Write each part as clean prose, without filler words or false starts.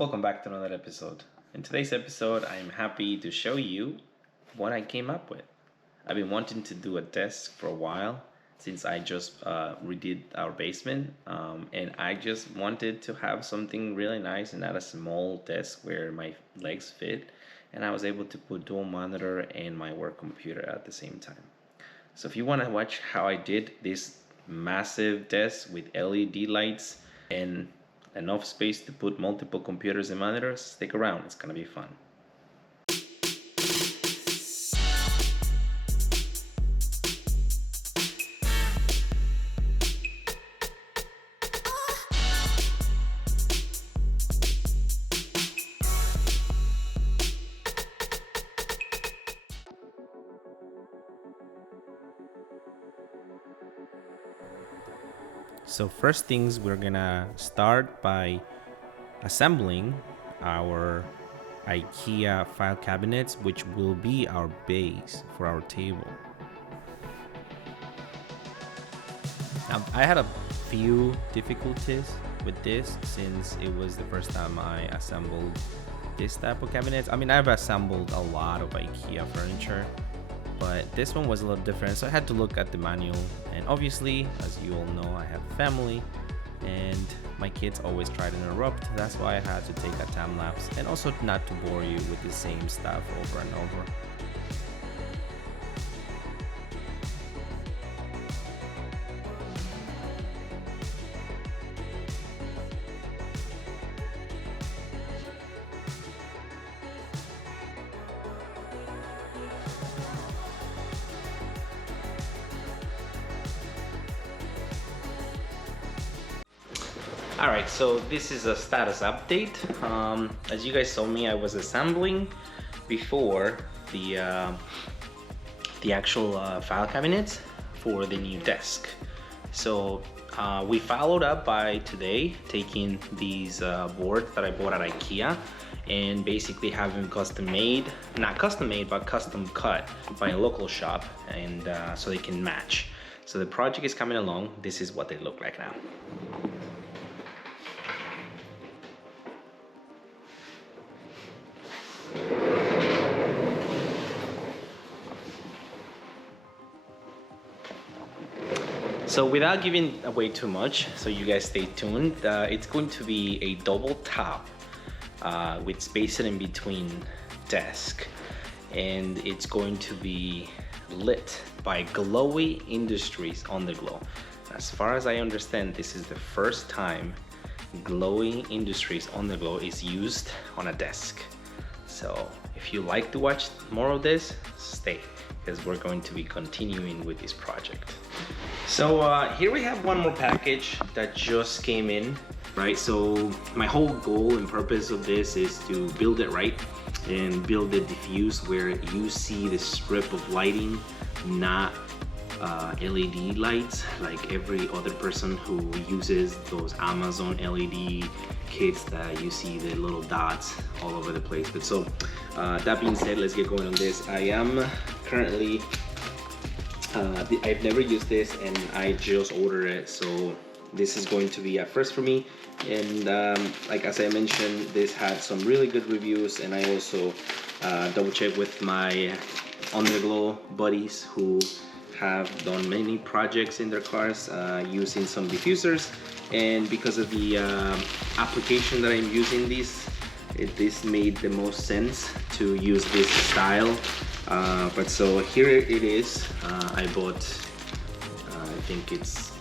Welcome back to another episode. In today's episode, I'm happy to show you what I came up with. I've been wanting to do a desk for a while since I just redid our basement, and I just wanted to have something really nice and not a small desk where my legs fit, and I was able to put dual monitor and my work computer at the same time. So if you want to watch how I did this massive desk with LED lights and enough space to put multiple computers and monitors, stick around, it's gonna be fun. So first things, we're gonna start by assembling our Ikea file cabinets, which will be our base for our table. Now, I had a few difficulties with this since it was the first time I assembled this type of cabinets. I mean, I've assembled a lot of Ikea furniture, but this one was a little different, so I had to look at the manual. And obviously, as you all know, I have a family and my kids always try to interrupt. That's why I had to take a time lapse, and also not to bore you with the same stuff over and over. Alright, so this is a status update. As you guys saw me, I was assembling before the actual file cabinets for the new desk. So we followed up by today taking these boards that I bought at Ikea and basically having custom made, not custom made, but custom cut by a local shop, and so they can match. So the project is coming along. This is what they look like now. So without giving away too much, so you guys stay tuned, it's going to be a double top with spacing in between desk, and it's going to be lit by Glowy Industries Underglow. As far as I understand, this is the first time Glowy Industries Underglow is used on a desk. So if you like to watch more of this, stay, because we're going to be continuing with this project. So here we have one more package that just came in, right? So my whole goal and purpose of this is to build it right and build the diffuse where you see the strip of lighting, not LED lights like every other person who uses those Amazon LED kits that you see the little dots all over the place. But so that being said, let's get going on this. I am currently I've never used this and I just ordered it, so this is going to be a first for me. And like as I mentioned, this had some really good reviews, and I also double checked with my Underglow buddies who have done many projects in their cars using some diffusers, and because of the application that I'm using this made the most sense to use this style. But so here it is. I bought I think it's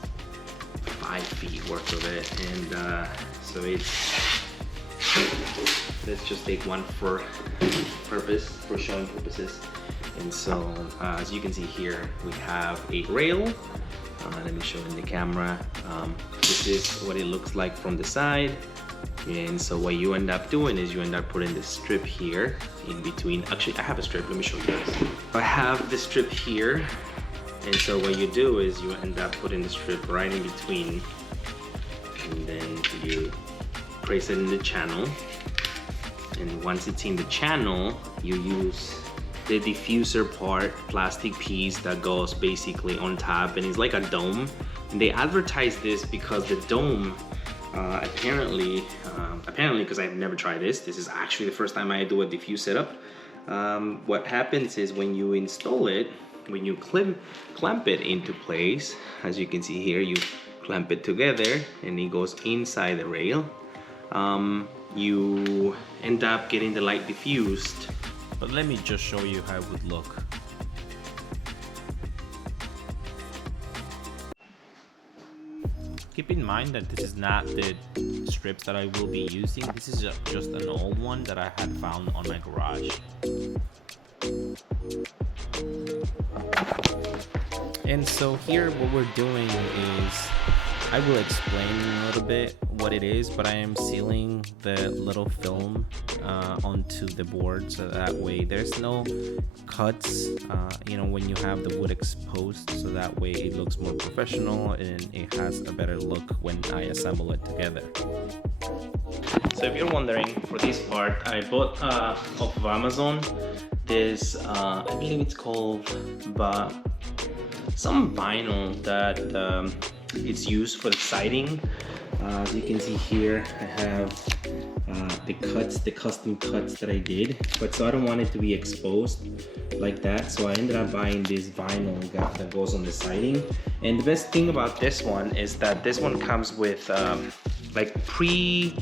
5 feet worth of it, and so it's, let's just take one for showing purposes. And so as you can see here, we have a rail. Let me show in the camera. This is what it looks like from the side. And so what you end up doing is you end up putting the strip here in between. Actually, I have a strip, let me show you guys. I have the strip here, and so what you do is you end up putting the strip right in between, and then you place it in the channel. And once it's in the channel, you use the diffuser part, plastic piece that goes basically on top, and it's like a dome. And they advertise this because the dome apparently apparently, because I've never tried this is actually the first time I do a diffuse setup. What happens is when you install it, when you clamp it into place, as you can see here, you clamp it together and it goes inside the rail. You end up getting the light diffused. But let me just show you how it would look. Keep in mind that this is not the strips that I will be using. This is just an old one that I had found on my garage. And so here what we're doing is, I will explain a little bit what it is, but I am sealing the little film onto the board so that way there's no cuts, you know, when you have the wood exposed, so that way it looks more professional and it has a better look when I assemble it together. So if you're wondering, for this part I bought off of Amazon this, I believe it's called some vinyl that it's used for the siding. As you can see here, I have the custom cuts that I did, but so I don't want it to be exposed like that, so I ended up buying this vinyl that goes on the siding. And the best thing about this one is that this one comes with like pre-glued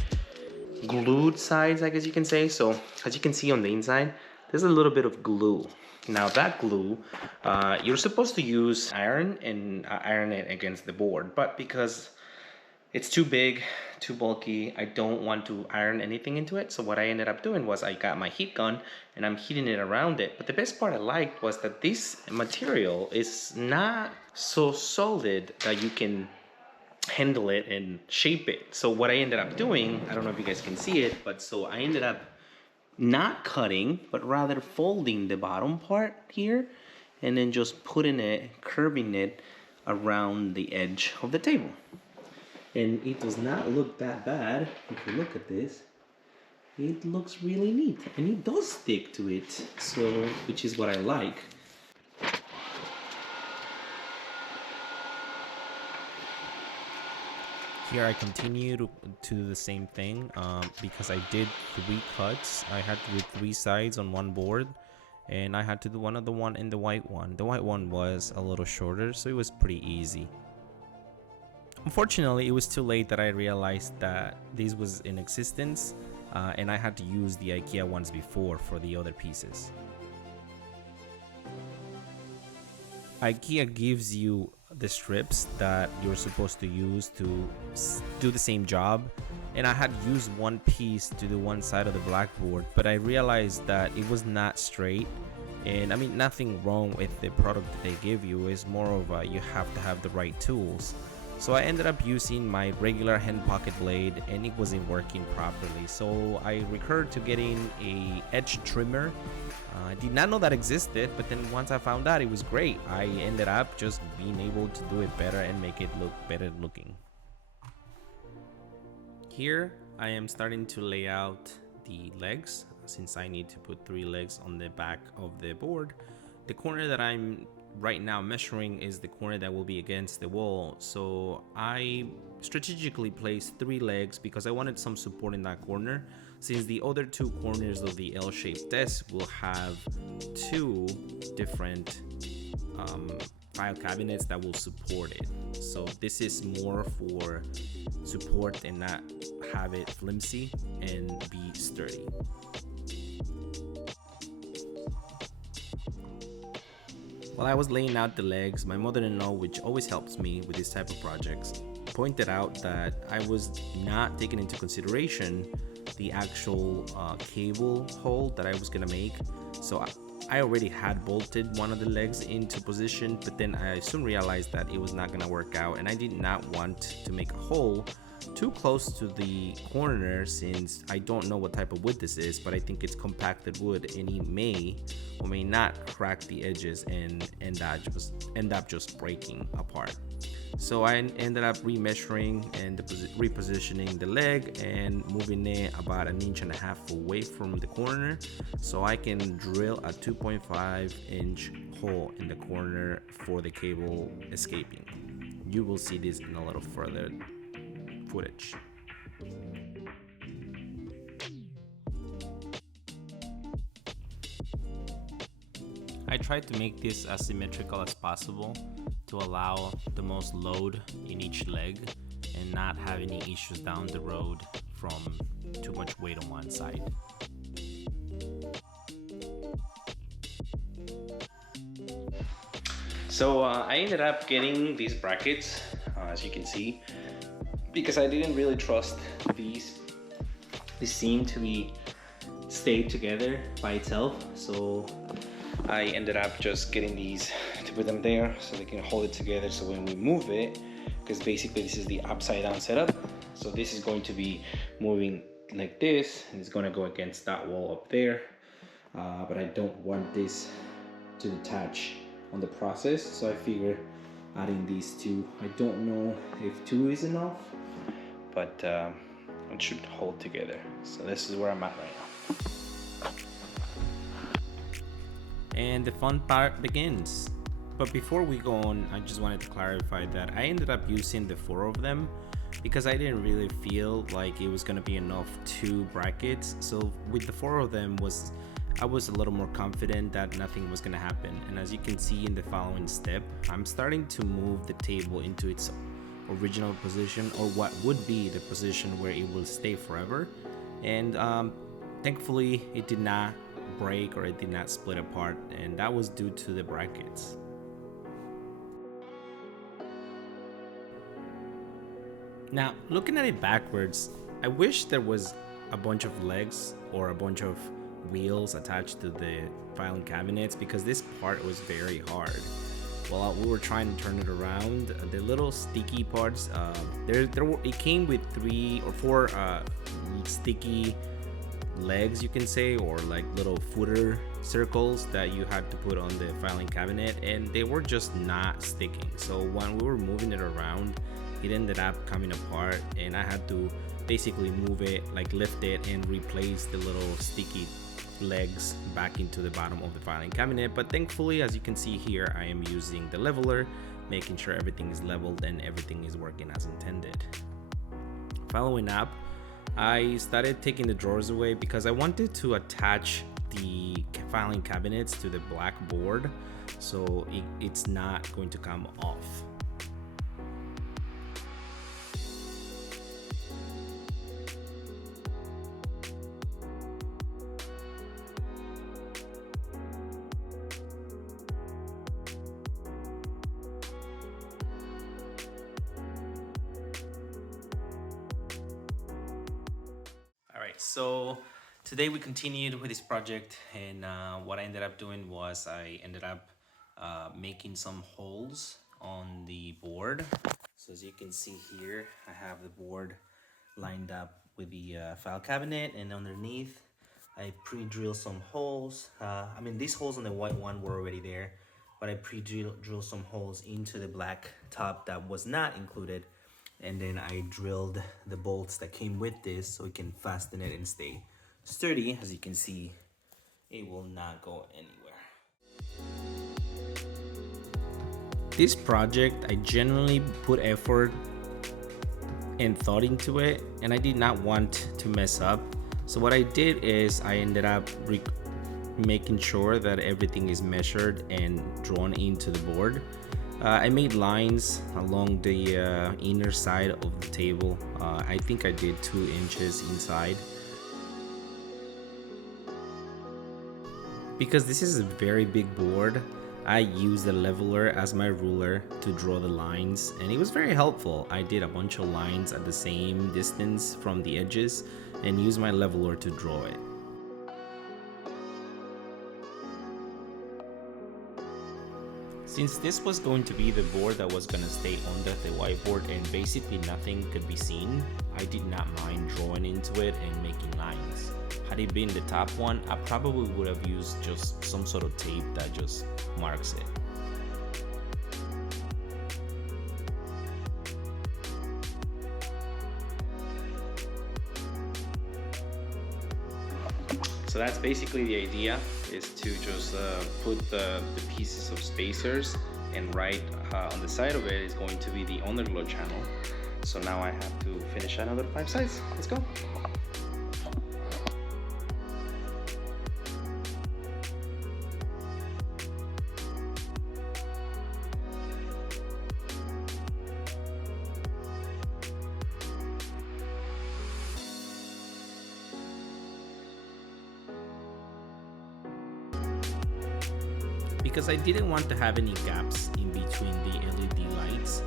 sides, I guess you can say. So as you can see on the inside, there's a little bit of glue. Now that glue, you're supposed to use iron and iron it against the board, but because it's too big, too bulky, I don't want to iron anything into it. So what I ended up doing was I got my heat gun and I'm heating it around it. But the best part I liked was that this material is not so solid that you can handle it and shape it. So what I ended up doing, I don't know if you guys can see it, but so I ended up not cutting, but rather folding the bottom part here and then just putting it, curving it around the edge of the table. And it does not look that bad. If you look at this, it looks really neat and it does stick to it, so which is what I like. Here I continue to do the same thing because I did 3 cuts. I had to do 3 sides on one board, and I had to do one in the white one. The white one was a little shorter, so it was pretty easy. Unfortunately, it was too late that I realized that this was in existence, and I had to use the Ikea ones before for the other pieces. Ikea gives you the strips that you're supposed to use to do the same job, and I had used one piece to do one side of the blackboard, but I realized that it was not straight. And I mean, nothing wrong with the product that they give you, is more of a, you have to have the right tools. So I ended up using my regular hand pocket blade and it wasn't working properly, so I recurred to getting a edge trimmer. I did not know that existed, but then once I found out, it was great. I ended up just being able to do it better and make it look better looking. Here I am starting to lay out the legs, since I need to put 3 legs on the back of the board. The corner that I'm right now measuring is the corner that will be against the wall, so I strategically placed 3 legs because I wanted some support in that corner, since the other 2 corners of the L-shaped desk will have 2 different file cabinets that will support it. So this is more for support and not have it flimsy and be sturdy. While I was laying out the legs, my mother-in-law, which always helps me with this type of projects, pointed out that I was not taking into consideration the actual cable hole that I was gonna make. So I already had bolted one of the legs into position, but then I soon realized that it was not gonna work out, and I did not want to make a hole too close to the corner, since I don't know what type of wood this is, but I think it's compacted wood and it may or may not crack the edges and end up just breaking apart. So I ended up remeasuring and repositioning the leg and moving it about 1.5 inches away from the corner, so I can drill a 2.5-inch hole in the corner for the cable escaping. You will see this in a little further footage. I tried to make this as symmetrical as possible to allow the most load in each leg and not have any issues down the road from too much weight on one side. So I ended up getting these brackets, as you can see, because I didn't really trust these. They seem to be stayed together by itself, so I ended up just getting these to put them there so they can hold it together, so when we move it, because basically this is the upside down setup, so this is going to be moving like this and it's going to go against that wall up there, but I don't want this to detach on the process, so I figure adding these two. I don't know if two is enough, but it should hold together. So this is where I'm at right now. And the fun part begins. But before we go on, I just wanted to clarify that I ended up using the 4 of them because I didn't really feel like it was gonna be enough 2 brackets. So with the 4 of them I was a little more confident that nothing was gonna happen. And as you can see in the following step, I'm starting to move the table into its original position, or what would be the position where it will stay forever. And thankfully it did not break or it did not split apart, and that was due to the brackets. Now, looking at it backwards, I wish there was a bunch of legs or a bunch of wheels attached to the filing cabinets, because this part was very hard. While we were trying to turn it around, the little sticky parts, it came with 3 or 4 sticky legs, you can say, or like little footer circles that you had to put on the filing cabinet, and they were just not sticking. So when we were moving it around, it ended up coming apart, and I had to basically move it, like lift it and replace the little sticky legs back into the bottom of the filing cabinet. But thankfully, as you can see here, I am using the leveler, making sure everything is leveled and everything is working as intended. Following up, I started taking the drawers away because I wanted to attach the filing cabinets to the black board so it's not going to come off. So today we continued with this project, and what I ended up doing was I ended up making some holes on the board. So as you can see here, I have the board lined up with the file cabinet, and underneath I pre-drilled some holes. I mean, these holes on the white one were already there, but I pre-drilled some holes into the black top that was not included. And then I drilled the bolts that came with this so it can fasten it and stay sturdy. As you can see, it will not go anywhere. This project, I genuinely put effort and thought into it, and I did not want to mess up. So what I did is I ended up making sure that everything is measured and drawn into the board. I made lines along the inner side of the table. I think I did 2 inches inside. Because this is a very big board, I used the leveler as my ruler to draw the lines, and it was very helpful. I did a bunch of lines at the same distance from the edges and used my leveler to draw it. Since this was going to be the board that was going to stay under the whiteboard and basically nothing could be seen, I did not mind drawing into it and making lines. Had it been the top one, I probably would have used just some sort of tape that just marks it. So that's basically the idea, is to just put the pieces of spacers, and right on the side of it is going to be the Underglow channel. So now I have to finish another 5 sides. Let's go. because I didn't want to have any gaps in between the LED lights,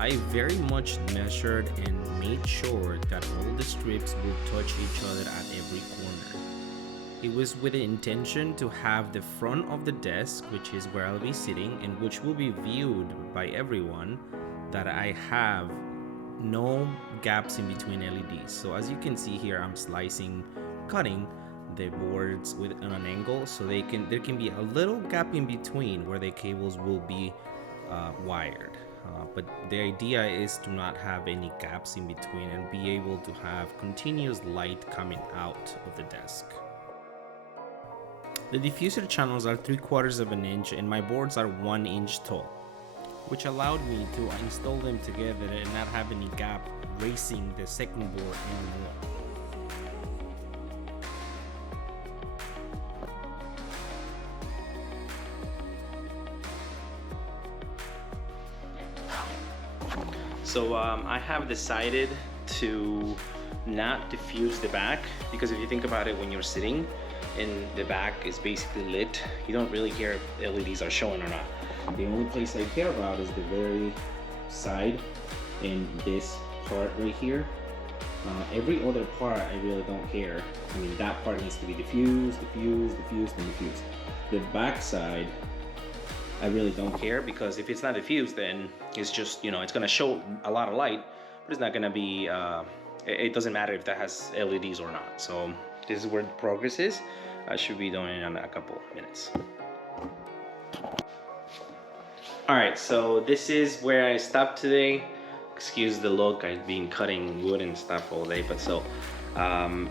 I very much measured and made sure that all the strips will touch each other at every corner. It was with the intention to have the front of the desk, which is where I'll be sitting and which will be viewed by everyone, that I have no gaps in between LEDs. So as you can see here, I'm cutting the boards on an angle, so there can be a little gap in between where the cables will be wired. But the idea is to not have any gaps in between and be able to have continuous light coming out of the desk. The diffuser channels are 3/4 of an inch and my boards are 1 inch tall, which allowed me to install them together and not have any gap racing the second board anymore. So I have decided to not diffuse the back, because if you think about it, when you're sitting and the back is basically lit, you don't really care if LEDs are showing or not. The only place I care about is the very side and this part right here. Every other part I really don't care. I mean, that part needs to be diffused, and diffused. The back side I really don't care, because if it's not diffused, then it's just, you know, it's gonna show a lot of light, but it's not gonna be, it doesn't matter if that has LEDs or not. So this is where the progress is. I should be doing it in a couple minutes. All right, so this is where I stopped today. Excuse the look, I've been cutting wood and stuff all day, but so,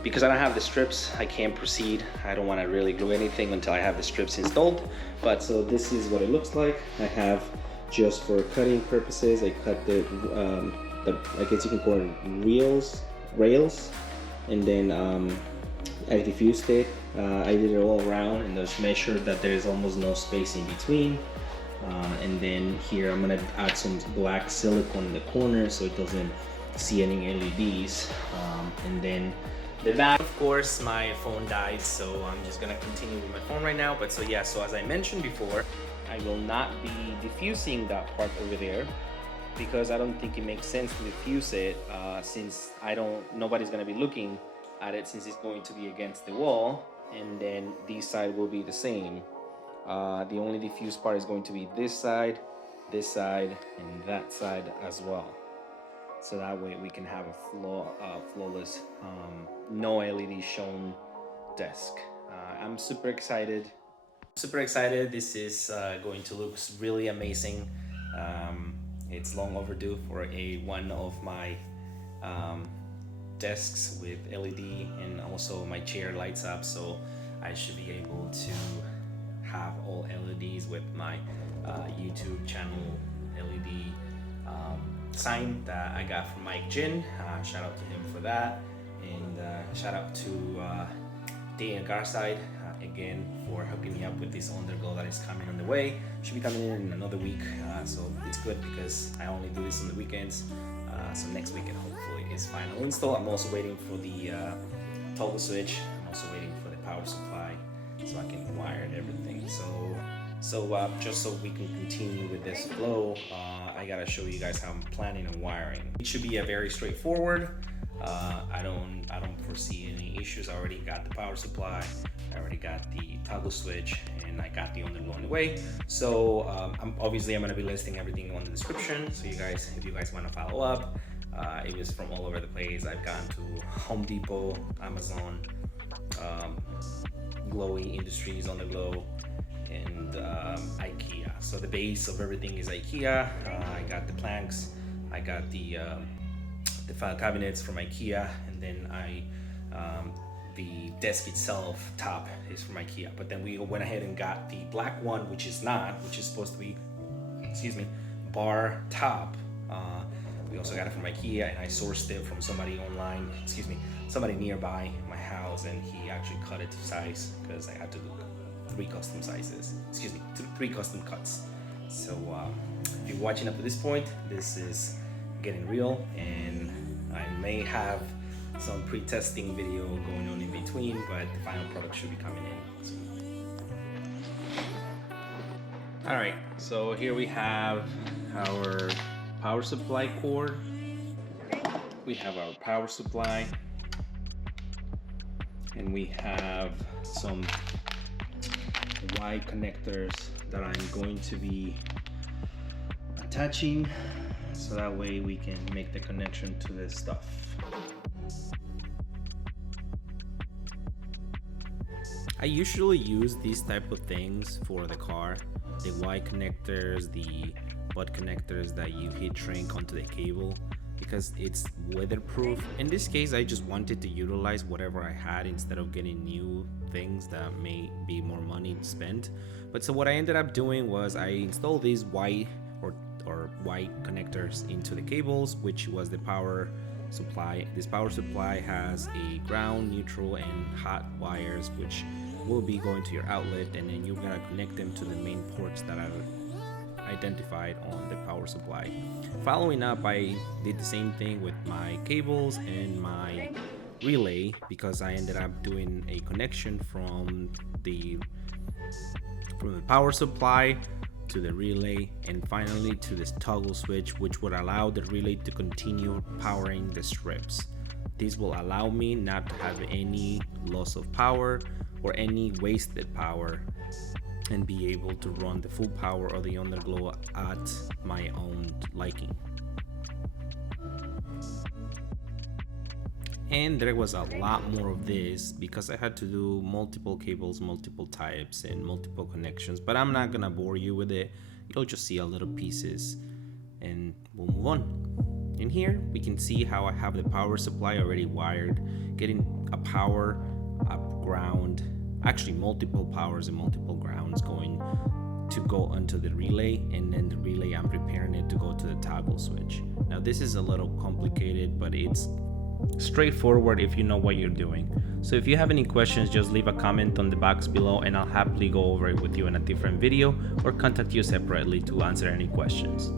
because I don't have the strips, I can't proceed. I don't want to really glue anything until I have the strips installed. But so this is what it looks like. I have, just for cutting purposes, I cut the I guess you can call it rails, and then I diffused it. I did it all around and just measured that there's almost no space in between. And then here I'm gonna add some black silicone in the corner so it doesn't see any LEDs. And then the back, of course, my phone died, so I'm just gonna continue with my phone right now. But so yeah, so as I mentioned before, I will not be diffusing that part over there, because I don't think it makes sense to diffuse it, since nobody's gonna be looking at it, since it's going to be against the wall, and then this side will be the same. The only diffuse part is going to be this side, and that side as well. So that way we can have a flawless, no LED shown desk. I'm super excited. This is going to look really amazing. It's long overdue for one of my desks with LED, and also my chair lights up, so I should be able to have all LEDs with my YouTube channel LED sign that I got from Mike Jin. Shout out to him for that, and shout out to Dana Garside again for hooking me up with this Underglow that is coming on the way. Should be coming in another week, so it's good because I only do this on the weekends. So next weekend hopefully is final install. I'm also waiting for the toggle switch. I'm also waiting for the power supply so I can wire and everything. So just so we can continue with this flow, I gotta show you guys how I'm planning on wiring. It should be a very straightforward. I don't foresee any issues. I already got the power supply, I already got the toggle switch, and I got the Underglow on the way. So I'm gonna be listing everything on the description. So if you guys want to follow up, it was from all over the place. I've gone to Home Depot, Amazon, Glowy Industries, Underglow, and Ikea. So the base of everything is Ikea. I got the planks, I got the file cabinets from Ikea, and then the desk itself top is from Ikea. But then we went ahead and got the black one, which is supposed to be, bar top. We also got it from Ikea, and I sourced it from somebody online, somebody nearby my house, and he actually cut it to size because I had to do 3 custom sizes, 3 custom cuts. So if you're watching up to this point, this is getting real, and I may have some pre-testing video going on in between, but the final product should be coming in soon. All right, so here we have our power supply cord. We have our power supply, and we have some Y connectors that I'm going to be attaching, so that way we can make the connection to this stuff. I usually use these type of things for the car, the Y connectors, the butt connectors that you heat shrink onto the cable, because it's weatherproof. In this case, I just wanted to utilize whatever I had instead of getting new things that may be more money spent. But so what I ended up doing was I installed these Y or Y connectors into the cables, which was the power supply. This power supply has a ground, neutral, and hot wires, which will be going to your outlet, and then you're gonna connect them to the main ports that I've identified on the power supply. Following up, I did the same thing with my cables and my relay, because I ended up doing a connection from the power supply to the relay, and finally to this toggle switch, which would allow the relay to continue powering the strips. This will allow me not to have any loss of power or any wasted power, and be able to run the full power of the Underglow at my own liking. And there was a lot more of this because I had to do multiple cables, multiple types, and multiple connections, but I'm not gonna bore you with it. You'll just see a little pieces and we'll move on. In here we can see how I have the power supply already wired, getting a power, a ground, actually multiple powers and multiple grounds going to go onto the relay, and then the relay I'm preparing it to go to the toggle switch. Now this is a little complicated, but it's straightforward if you know what you're doing. So if you have any questions, just leave a comment on the box below and I'll happily go over it with you in a different video or contact you separately to answer any questions.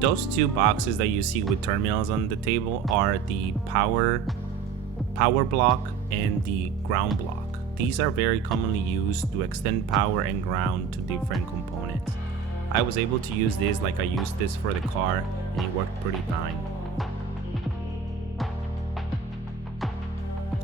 Those two boxes that you see with terminals on the table are the power block and the ground block. These are very commonly used to extend power and ground to different components. I was able to use this like I used this for the car, and it worked pretty fine.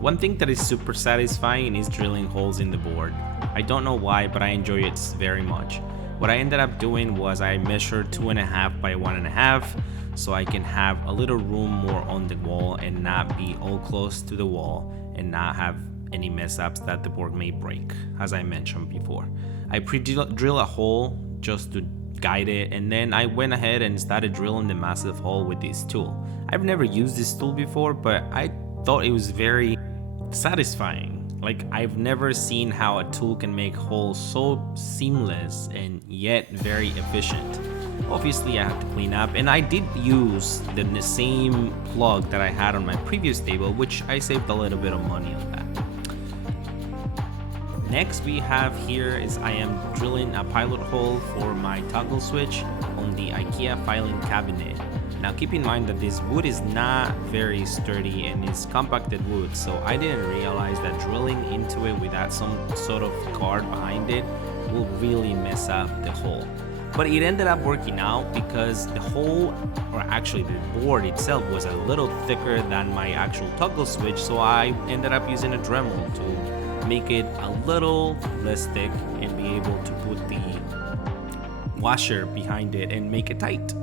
One thing that is super satisfying is drilling holes in the board. I don't know why, but I enjoy it very much. What I ended up doing was I measured 2.5 by 1.5, so I can have a little room more on the wall and not be all close to the wall and not have any mess ups that the board may break, as I mentioned before. I pre-drill a hole just to guide it, and then I went ahead and started drilling the massive hole with this tool. I've never used this tool before, but I thought it was very satisfying. Like, I've never seen how a tool can make holes so seamless and yet very efficient. Obviously I have to clean up, and I did use the same plug that I had on my previous table, which I saved a little bit of money on that. Next we have here is I am drilling a pilot hole for my toggle switch on the Ikea filing cabinet. Now keep in mind that this wood is not very sturdy and is compacted wood, so I didn't realize that drilling into it without some sort of guard behind it will really mess up the hole. But it ended up working out because the hole, or actually the board itself, was a little thicker than my actual toggle switch, so I ended up using a Dremel to make it a little less thick and be able to put the washer behind it and make it tight.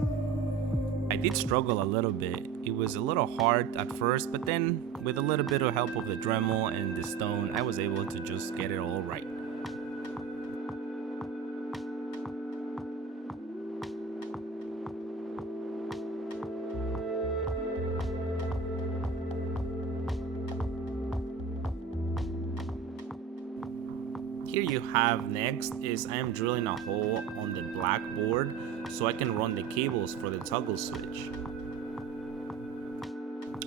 I did struggle a little bit. It was a little hard at first, but then with a little bit of help of the Dremel and the stone, I was able to just get it all right. Here you have next is I am drilling a hole on the black board so I can run the cables for the toggle switch.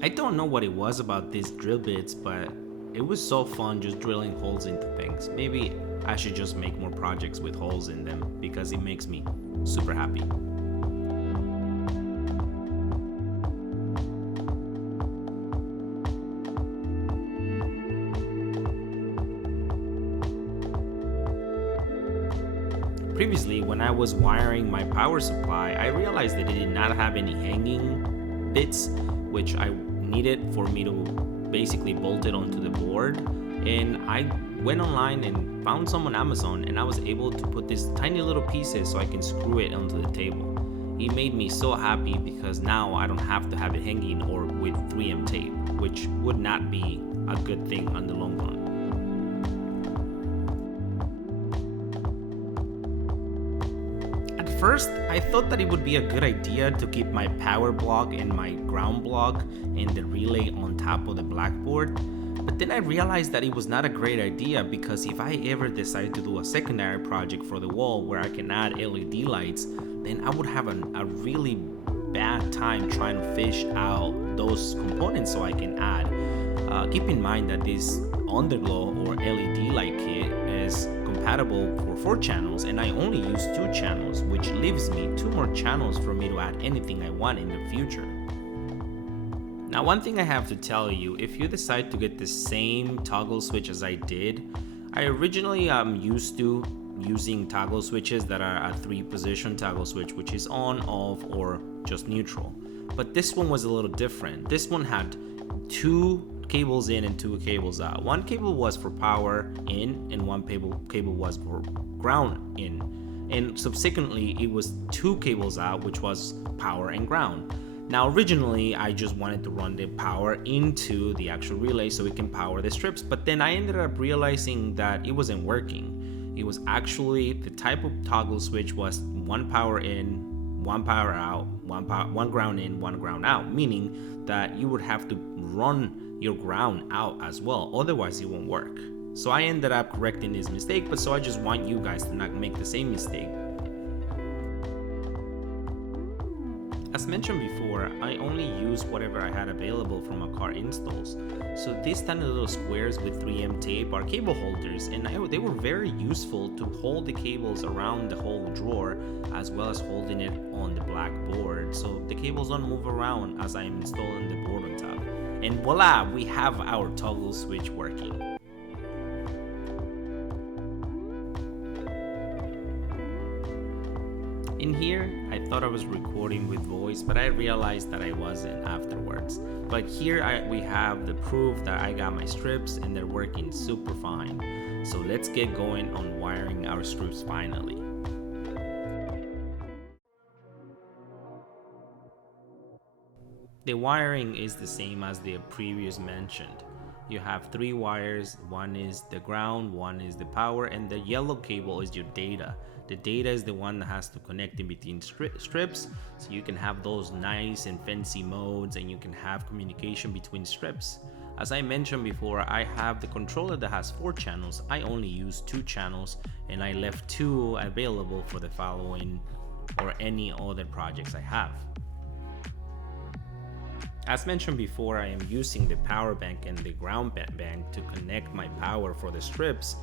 I don't know what it was about these drill bits, but it was so fun just drilling holes into things. Maybe I should just make more projects with holes in them because it makes me super happy. Previously, when I was wiring my power supply, I realized that it did not have any hanging bits, which I needed for me to basically bolt it onto the board. And I went online and found some on Amazon, and I was able to put these tiny little pieces so I can screw it onto the table. It made me so happy because now I don't have to have it hanging or with 3M tape, which would not be a good thing on the long run. At first, I thought that it would be a good idea to keep my power block and my ground block and the relay on top of the blackboard, but then I realized that it was not a great idea because if I ever decide to do a secondary project for the wall where I can add LED lights, then I would have a really bad time trying to fish out those components so I can add. Keep in mind that this Underglow or LED light kit is compatible for 4 channels, and I only use 2 channels, which leaves me 2 more channels for me to add anything I want in the future. Now, one thing I have to tell you, if you decide to get the same toggle switch as I did, I originally used to using toggle switches that are a 3-position toggle switch, which is on, off, or just neutral. But this one was a little different. This one had 2 cables in and 2 cables out. One cable was for power in and one cable was for ground in. And subsequently, it was 2 cables out, which was power and ground. Now, originally, I just wanted to run the power into the actual relay so it can power the strips, but then I ended up realizing that it wasn't working. It was actually the type of toggle switch was 1 power in, 1 power out, 1 ground in, 1 ground out, meaning that you would have to run your ground out as well, otherwise it won't work. So I ended up correcting this mistake, but so I just want you guys to not make the same mistake. As mentioned before, I only used whatever I had available from a car installs. So these tiny little squares with 3M tape are cable holders, and they were very useful to hold the cables around the whole drawer as well as holding it on the blackboard so the cables don't move around as I'm installing the board on top. And voila, we have our toggle switch working. In here, I thought I was recording with voice, but I realized that I wasn't afterwards. But here we have the proof that I got my strips and they're working super fine. So let's get going on wiring our strips finally. The wiring is the same as the previous mentioned. You have 3 wires, one is the ground, one is the power, and the yellow cable is your data. The data is the one that has to connect in between strips, so you can have those nice and fancy modes and you can have communication between strips. As I mentioned before, I have the controller that has 4 channels. I only use 2 channels and I left 2 available for the following or any other projects I have. As mentioned before, I am using the power bank and the ground bank to connect my power for the strips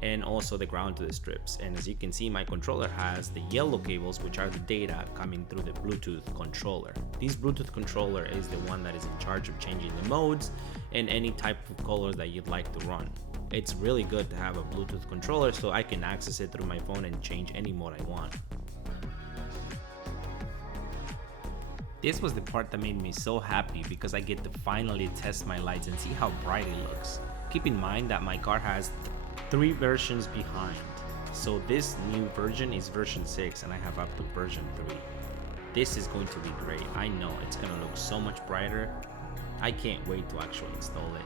and also the ground to the strips. And as you can see, my controller has the yellow cables, which are the data coming through the Bluetooth controller. This Bluetooth controller is the one that is in charge of changing the modes and any type of colors that you'd like to run. It's really good to have a Bluetooth controller so I can access it through my phone and change any mode I want. This was the part that made me so happy because I get to finally test my lights and see how bright it looks. Keep in mind that my car has 3 versions behind. So this new version is version 6 and I have up to version 3. This is going to be great. I know it's gonna look so much brighter. I can't wait to actually install it.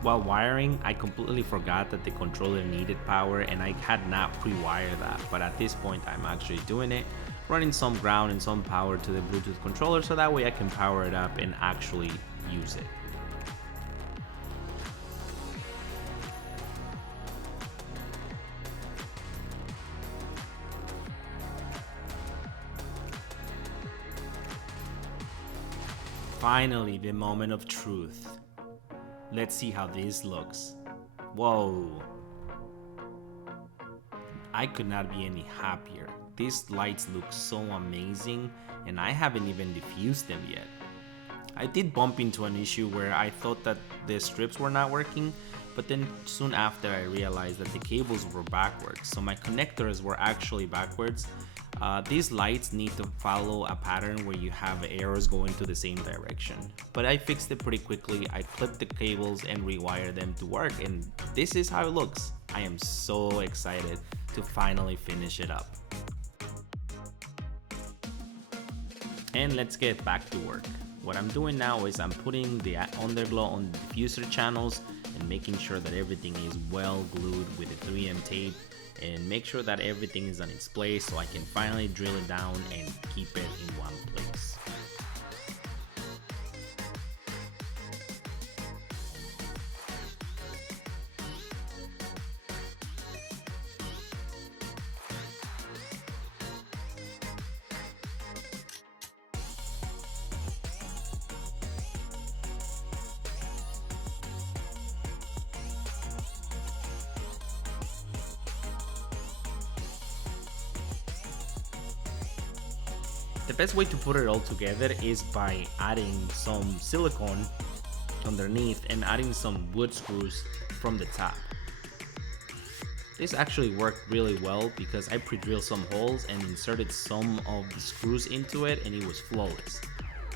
While wiring, I completely forgot that the controller needed power and I had not pre-wired that, but at this point I'm actually doing it, running some ground and some power to the Bluetooth controller so that way I can power it up and actually use it. Finally, the moment of truth. Let's see how this looks. Whoa. I could not be any happier. These lights look so amazing and I haven't even diffused them yet. I did bump into an issue where I thought that the strips were not working, but then soon after I realized that the cables were backwards, so my connectors were actually backwards. These lights need to follow a pattern where you have arrows going to the same direction. But I fixed it pretty quickly. I clipped the cables and rewired them to work, and this is how it looks. I am so excited to finally finish it up. And let's get back to work. What I'm doing now is I'm putting the underglow on the diffuser channels and making sure that everything is well glued with the 3M tape, and make sure that everything is on its place so I can finally drill it down and keep it in one place. The best way to put it all together is by adding some silicone underneath and adding some wood screws from the top. This actually worked really well because I pre-drilled some holes and inserted some of the screws into it, and it was flawless.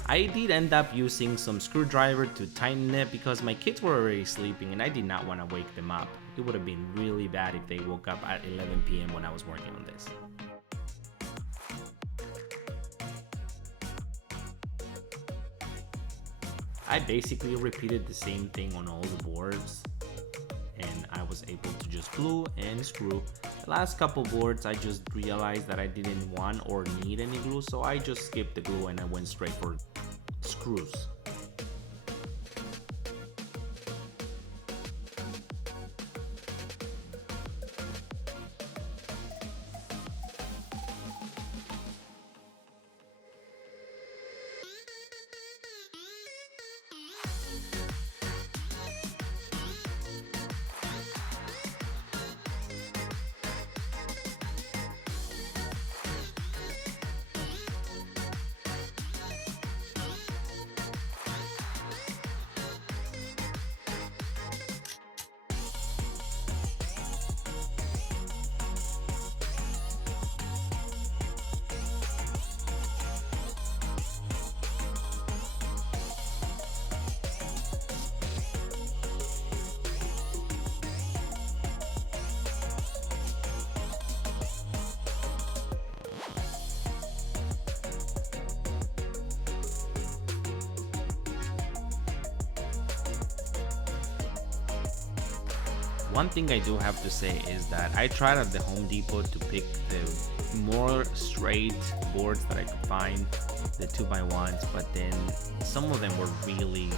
I did end up using some screwdriver to tighten it because my kids were already sleeping and I did not want to wake them up. It would have been really bad if they woke up at 11 p.m. when I was working on this. I basically repeated the same thing on all the boards, and I was able to just glue and screw. The last couple boards I just realized that I didn't want or need any glue, so I just skipped the glue and I went straight for screws. One thing I do have to say is that I tried at the Home Depot to pick the more straight boards that I could find, the 2x1s, but then some of them were really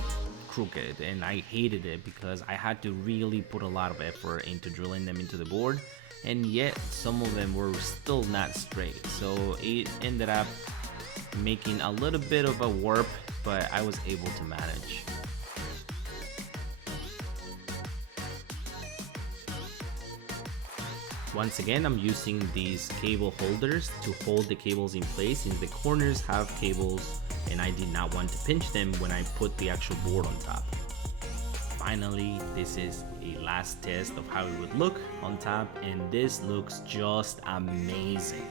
crooked and I hated it because I had to really put a lot of effort into drilling them into the board, and yet some of them were still not straight, so it ended up making a little bit of a warp, but I was able to manage. Once again, I'm using these cable holders to hold the cables in place since the corners have cables and I did not want to pinch them when I put the actual board on top. Finally, this is a last test of how it would look on top, and this looks just amazing.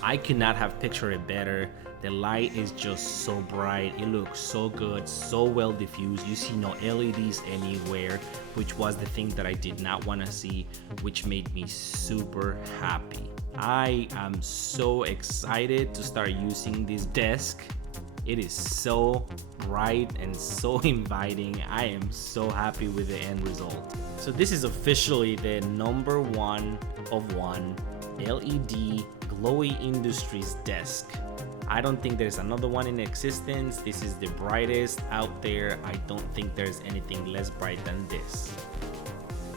I could not have pictured it better. The light is just so bright, it looks so good, so well diffused. You see no LEDs anywhere, which was the thing that I did not want to see, which made me super happy. I am so excited to start using this desk. It is so bright and so inviting. I am so happy with the end result. So this is officially the number 1 of 1 LED Glowy Industries desk. I don't think there's another one in existence. This is the brightest out there. I don't think there's anything less bright than this.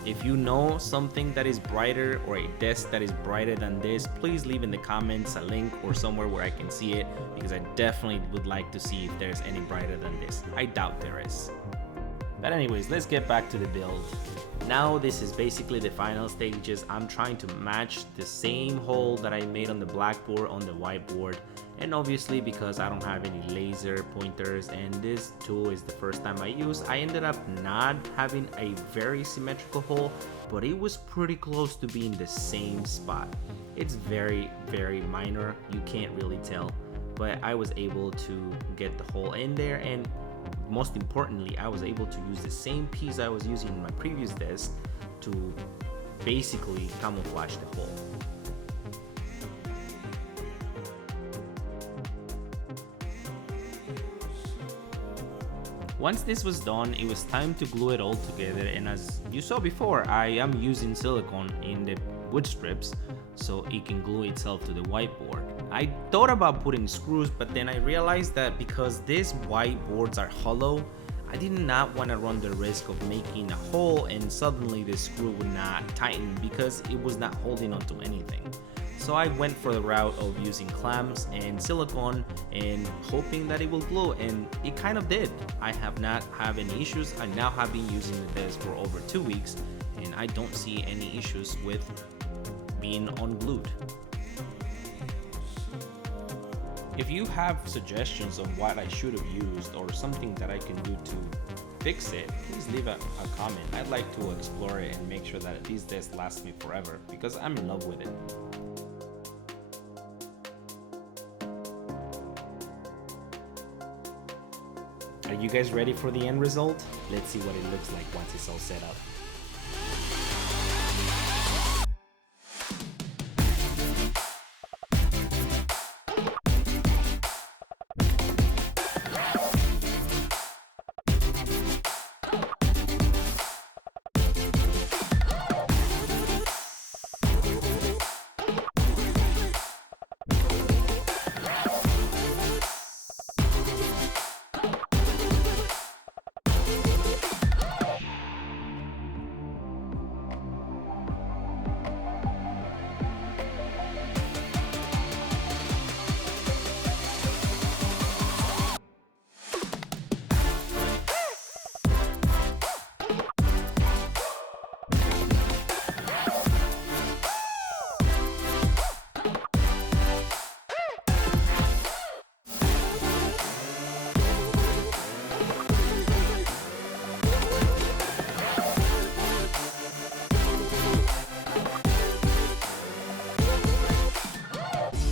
If you know something that is brighter or a desk that is brighter than this, please leave in the comments a link or somewhere where I can see it, because I definitely would like to see if there's any brighter than this. I doubt there is. But anyways, let's get back to the build. Now this is basically the final stages. I'm trying to match the same hole that I made on the blackboard on the whiteboard. And obviously because I don't have any laser pointers and this tool is the first time I use, I ended up not having a very symmetrical hole, but it was pretty close to being the same spot. It's very, very minor, you can't really tell, but I was able to get the hole in there, and most importantly, I was able to use the same piece I was using in my previous desk to basically camouflage the hole. Once this was done, it was time to glue it all together, and as you saw before, I am using silicone in the wood strips so it can glue itself to the whiteboard. I thought about putting screws, but then I realized that because these whiteboards are hollow, I did not want to run the risk of making a hole and suddenly the screw would not tighten because it was not holding onto anything. So I went for the route of using clamps and silicone and hoping that it will glue, and it kind of did. I have not had any issues. I now have been using the desk for over 2 weeks and I don't see any issues with being unglued. If you have suggestions on what I should have used or something that I can do to fix it, please leave a comment. I'd like to explore it and make sure that these desks last me forever because I'm in love with it. Are you guys ready for the end result? Let's see what it looks like once it's all set up.